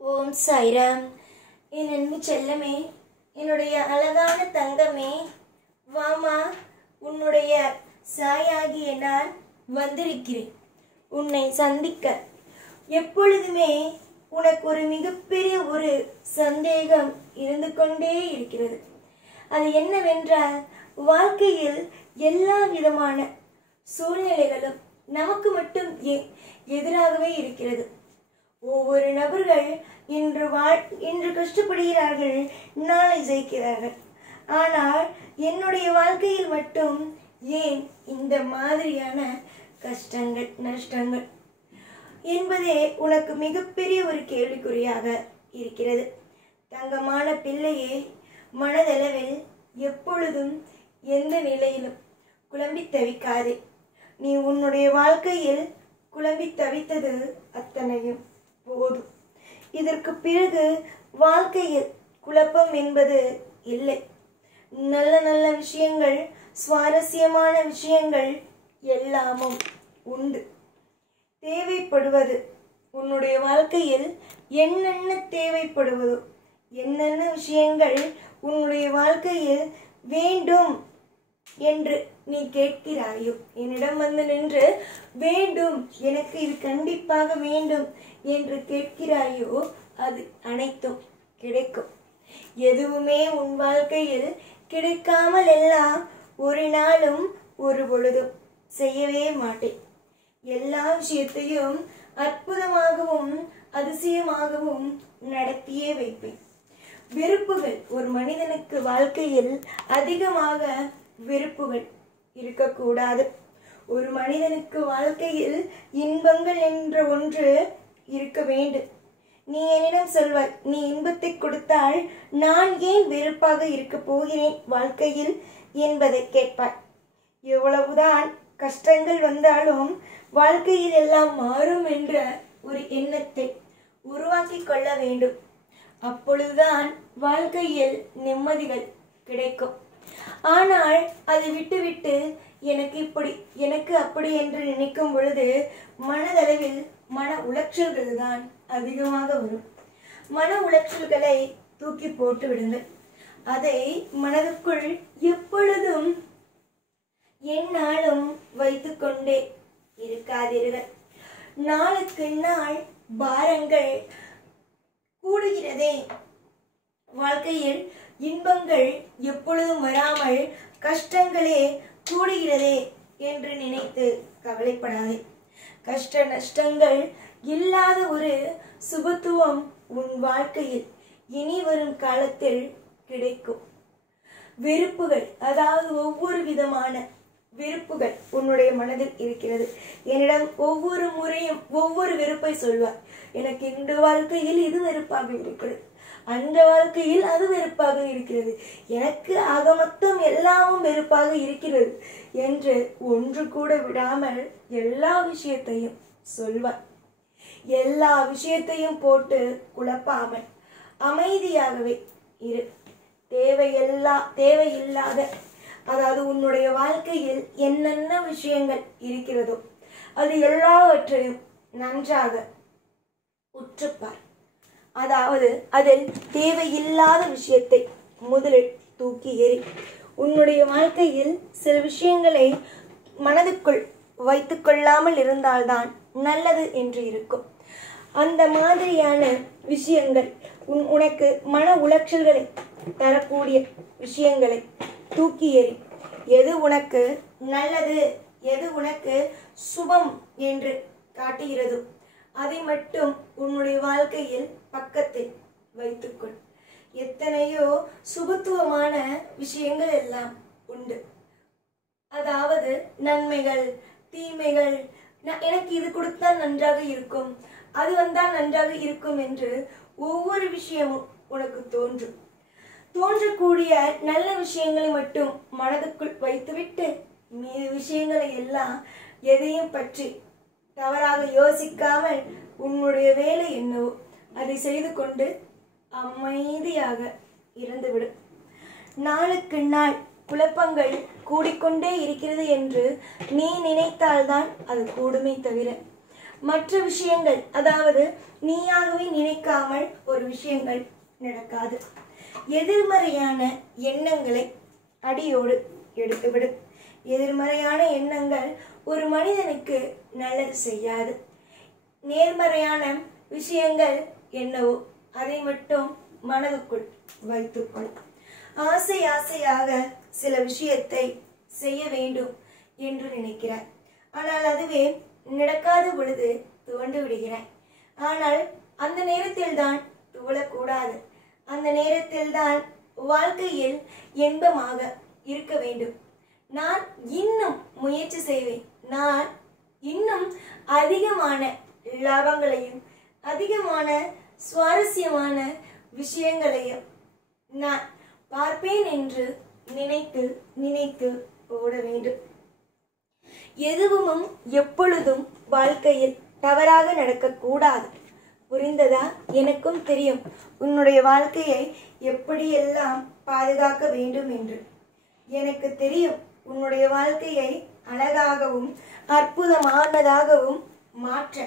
ஓம் சாய்ராம். என் அன்பு செல்லமே, என்னுடைய அழகான தங்கமே, வாமா, உன்னுடைய சாயாகிய நான் வந்திருக்கிறேன் உன்னை சந்திக்க. எப்பொழுதுமே உனக்கு ஒரு மிகப்பெரிய ஒரு சந்தேகம் இருந்து கொண்டே இருக்கிறது. அது என்னவென்றால், வாழ்க்கையில் எல்லா விதமான சூழ்நிலைகளும் நமக்கு மட்டும் எதிராகவே இருக்கிறது. ஒவ்வொரு நபர்கள் இன்று கஷ்டப்படுகிறார்கள், நாளை ஜெயிக்கிறார்கள். ஆனால் என்னுடைய வாழ்க்கையில் மட்டும் ஏன் இந்த மாதிரியான கஷ்டங்கள் நஷ்டங்கள் என்பதே உனக்கு மிகப்பெரிய ஒரு கேள்விக்குறியாக இருக்கிறது. தங்கமான பிள்ளையே, மனதளவில் எப்பொழுதும் எந்த நிலையிலும் குழம்பி தவிக்காதே. நீ உன்னுடைய வாழ்க்கையில் குழம்பி தவித்தது அத்தனையும் போதும். இதற்கு பிறகு வாழ்க்கையில் குழப்பம் என்பது இல்லை. நல்ல நல்ல விஷயங்கள், சுவாரஸ்யமான விஷயங்கள் எல்லாமும் உண்டு. தேவைப்படுவது உன்னுடைய வாழ்க்கையில் என்னென்ன தேவைப்படுவதோ, என்னென்ன விஷயங்கள் உன்னுடைய வாழ்க்கையில் வேண்டும் என்று நீ கேட்கிறாயோ, என்னிடம் வந்து நின்று வேண்டும், எனக்கு இது கண்டிப்பாக வேண்டும் என்று கேட்கிறாயோ, அது அனைத்தும் கிடைக்கும். எதுவுமே உன் வாழ்க்கையில் கிடைக்காமல் எல்லாம் ஒரு நாளும் ஒரு பொழுதும் செய்யவே மாட்டேன். எல்லா விஷயத்தையும் அற்புதமாகவும் அதிசயமாகவும் நடத்தியே வைப்பேன். வெறுப்புகள், ஒரு மனிதனுக்கு வாழ்க்கையில் அதிகமாக வெறுப்புகள் இருக்கக்கூடாது. ஒரு மனிதனுக்கு வாழ்க்கையில் இன்பங்கள் என்ற ஒன்று இருக்க வேண்டும். நீ என்னிடம் சொல்வாய், நீ இன்பத்தை கொடுத்தால் நான் ஏன் வெறுப்பாக இருக்க போகிறேன் வாழ்க்கையில் என்பதை கேட்பாய். எவ்வளவுதான் கஷ்டங்கள் வந்தாலும் வாழ்க்கையில் எல்லாம் மாறும் என்ற ஒரு எண்ணத்தை உருவாக்கி கொள்ள வேண்டும். அப்பொழுதுதான் வாழ்க்கையில் நிம்மதிகள் கிடைக்கும். ஆனால் அதை விட்டுவிட்டு எனக்கு இப்படி, எனக்கு அப்படி என்று நினைக்கும் பொழுது மனதளவில் மன உளைச்சல்கள் தான் அதிகமாக வரும். மன உளைச்சல்களை தூக்கி போட்டு விடுங்கள். அதை மனதுக்குள் எப்பொழுதும் எந்நாளும் வைத்துக்கொண்டே இருக்காதீர்கள். நாளுக்கு நாள் பாரங்கள் கூடுகிறதே, வாழ்க்கையில் இன்பங்கள் எப்பொழுதும் வராமல் கஷ்டங்களே கூடுகிறதே என்று நினைத்து கவலைப்படாதே. கஷ்ட நஷ்டங்கள் இல்லாத ஒரு சுபத்துவம் உன் வாழ்க்கையில் இனி வரும் காலத்தில் கிடைக்கும். வெறுப்புகள், அதாவது ஒவ்வொரு விதமான வெறுப்புகள் உன்னுடைய மனதில் இருக்கிறது. என்னிடம் ஒவ்வொரு முறையும் ஒவ்வொரு வெறுப்பை சொல்வார். எனக்கு இந்த வாழ்க்கையில் இது வெறுப்பாக இருக்கிறது, அந்த வாழ்க்கையில் அது வெறுப்பாக இருக்கிறது, எனக்கு ஆக மொத்தம் எல்லாமும் வெறுப்பாக இருக்கிறது என்று ஒன்று கூட விடாமல் எல்லா விஷயத்தையும் சொல்வார். எல்லா விஷயத்தையும் போட்டு குழப்பாமல் அமைதியாகவே இரு. தேவையில்லாத, அதாவது உன்னுடைய வாழ்க்கையில் என்னென்ன விஷயங்கள் இருக்கிறதோ அது எல்லாவற்றையும் நன்றாக உற்றுப்பார். அதாவது அதில் தேவையில்லாத விஷயத்தை முதலில் தூக்கி எறி. உன்னுடைய வாழ்க்கையில் சில விஷயங்களை மனதுக்குள் வைத்து கொள்ளாமல் இருந்தால்தான் நல்லது என்று இருக்கும். அந்த மாதிரியான விஷயங்கள், உனக்கு மன உளைச்சல்களை தரக்கூடிய விஷயங்களை தூக்கி எறி. எது உனக்கு நல்லது, எது உனக்கு சுபம் என்று காட்டுகிறதோ அதை மட்டும் உன்னுடைய வாழ்க்கையில் பக்கத்தில் வைத்துக்கொள். எத்தனையோ சுபத்துவமான விஷயங்கள் எல்லாம் உண்டு. அதாவது நன்மைகள், தீமைகள், எனக்கு இது கொடுத்தால் நன்றாக இருக்கும், அது வந்தால் நன்றாக இருக்கும் என்று ஒவ்வொரு விஷயமும் உனக்கு தோன்றக்கூடிய நல்ல விஷயங்களை மட்டும் மனதுக்குள் வைத்துவிட்டு மீது விஷயங்களை எல்லாம் எதையும் பற்றி தவறாக யோசிக்காமல் உன்னுடைய வேலை என்னவோ அதை செய்து கொண்டு அமைதியாக இருந்துவிடும். நாளுக்கு நாள் குழப்பங்கள் கூடிக்கொண்டே இருக்கிறது என்று நீ நினைத்தால்தான் அது கூடுமே தவிர மற்ற விஷயங்கள், அதாவது நீயாகவே நினைக்காமல் ஒரு விஷயங்கள் நடக்காது. எதிர்மறையான எண்ணங்களை அடியோடு எடுத்துவிடு. எதிர்மறையான எண்ணங்கள் ஒரு மனிதனுக்கு நல்லது செய்யாது. நேர்மறையான விஷயங்கள் என்னவோ அதை மட்டும் மனதுக்குள் வைத்துக்கொள். ஆசை ஆசையாக சில விஷயத்தை செய்ய வேண்டும் என்று நினைக்கிறாய். ஆனால் அதுவே நடக்காத பொழுது துவண்டு விடுகிறாய். ஆனால் அந்த நேரத்தில் தான் துவளக்கூடாது. அந்த நேரத்தில் தான் வாழ்க்கையில் இன்பமாக இருக்க வேண்டும். நான் இன்னும் முயற்சி செய்வேன். நான் இன்னும் அதிகமான லாபங்களையும் அதிகமான சுவாரஸ்யமான விஷயங்களையும் நான் பார்ப்பேன் என்று நினைத்து நினைத்து ஓட வேண்டும். எதுவும் எப்பொழுதும் வாழ்க்கையில் தவறாக நடக்கக்கூடாது. புரிந்ததா? எனக்கும் தெரியும் உன்னுடைய வாழ்க்கையை எப்படியெல்லாம் பாதுகாக்க வேண்டும் என்று. எனக்கு தெரியும் உன்னுடைய வாழ்க்கையை அழகாகவும் அற்புதமானதாகவும் மாற்ற.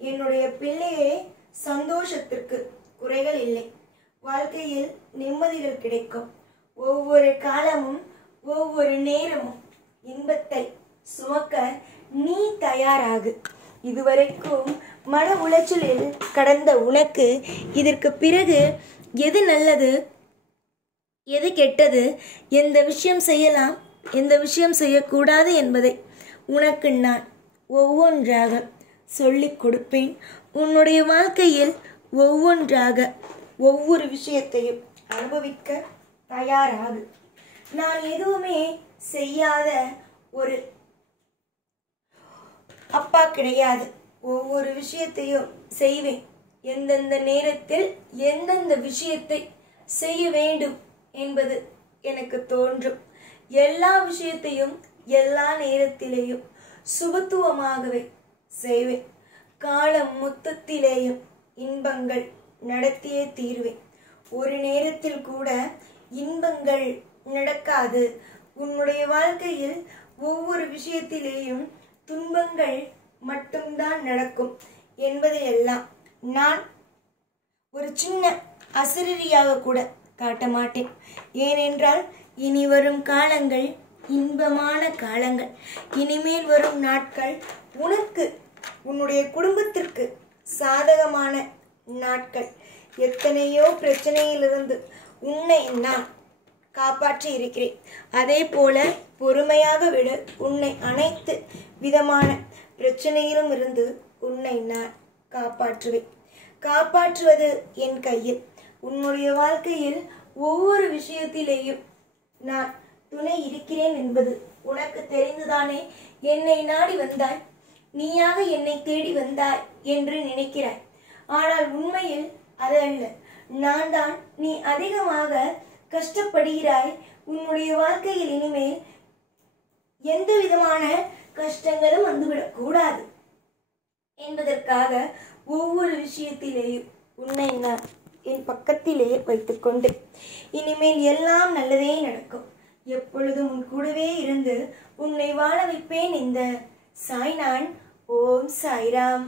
என்னுடைய பிள்ளையே, சந்தோஷத்திற்கு குறைகள் இல்லை. வாழ்க்கையில் நிம்மதிகள் கிடைக்கும். ஒவ்வொரு காலமும் ஒவ்வொரு நேரமும் இன்பத்தை சுமக்க நீ தயாராகு. இதுவரைக்கும் மன உளைச்சலில் கடந்த உனக்கு இதற்கு பிறகு எது நல்லது, எது கெட்டது, எந்த விஷயம் செய்யலாம், எந்த விஷயம் செய்யக்கூடாது என்பதை உனக்கு நான் ஒவ்வொன்றாக சொல்லிக் கொடுப்பேன். உன்னுடைய வாழ்க்கையில் ஒவ்வொன்றாக ஒவ்வொரு விஷயத்தையும் அனுபவிக்க தயாராகு. நான் எதுவுமே செய்யாத ஒரு அப்பா கிடையாது. ஒவ்வொரு விஷயத்தையும் செய்வேன். எந்தெந்த நேரத்தில் எந்தெந்த விஷயத்தை செய்ய வேண்டும் என்பது எனக்கு தோன்றும். எல்லா விஷயத்தையும் எல்லா நேரத்திலேயும் சுபத்துவமாகவே செய்வேன். காலம் மொத்தத்திலேயும் இன்பங்கள் நடத்தியே தீர்வேன். ஒரு நேரத்தில் கூட இன்பங்கள் நடக்காது. உன்னுடைய வாழ்க்கையில் ஒவ்வொரு விஷயத்திலேயும் துன்பங்கள் மட்டும்தான் நடக்கும் என்பதையெல்லாம் நான் ஒரு சின்ன அசரீரியாக கூட காட்ட மாட்டேன். ஏனென்றால் இனி வரும் காலங்கள் இன்பமான காலங்கள். இனிமேல் வரும் நாட்கள் உனக்கு, உன்னுடைய குடும்பத்திற்கு சாதகமான நாட்கள். எத்தனையோ பிரச்சனையிலிருந்து உன்னை நான் காப்பாற்றி இருக்கிறேன். அதே போல பொறுமையாக விட உன்னை அனைத்து விதமான பிரச்சனையிலும் இருந்து உன்னை நான் காப்பாற்றுவேன். காப்பாற்றுவது என் கையில். உன்னுடைய வாழ்க்கையில் ஒவ்வொரு விஷயத்திலேயும் நான் துணை இருக்கிறேன் என்பது உனக்கு தெரிந்துதானே என்னை நாடி வந்தாய். நீயாக என்னை தேடி வந்தாய் என்று நினைக்கிறாய். ஆனால் உண்மையில் அது அல்ல. நான் தான் நீ அதிகமாக கஷ்டப்படுகிறாய். உன்னுடைய வாழ்க்கையில் இனிமேல் எந்த விதமான கஷ்டங்களும் வந்துவிடக் கூடாது என்பதற்காக ஒவ்வொரு விஷயத்திலேயும் உன்னை நான் என் பக்கத்திலே வைத்துக்கொண்டு இனிமேல் எல்லாம் நல்லதே நடக்கும். எப்பொழுதும் உன் கூடவே இருந்து உன்னை வாழ வைப்பேன் இந்த சாய்நான். ஓம் சாய்ராம்.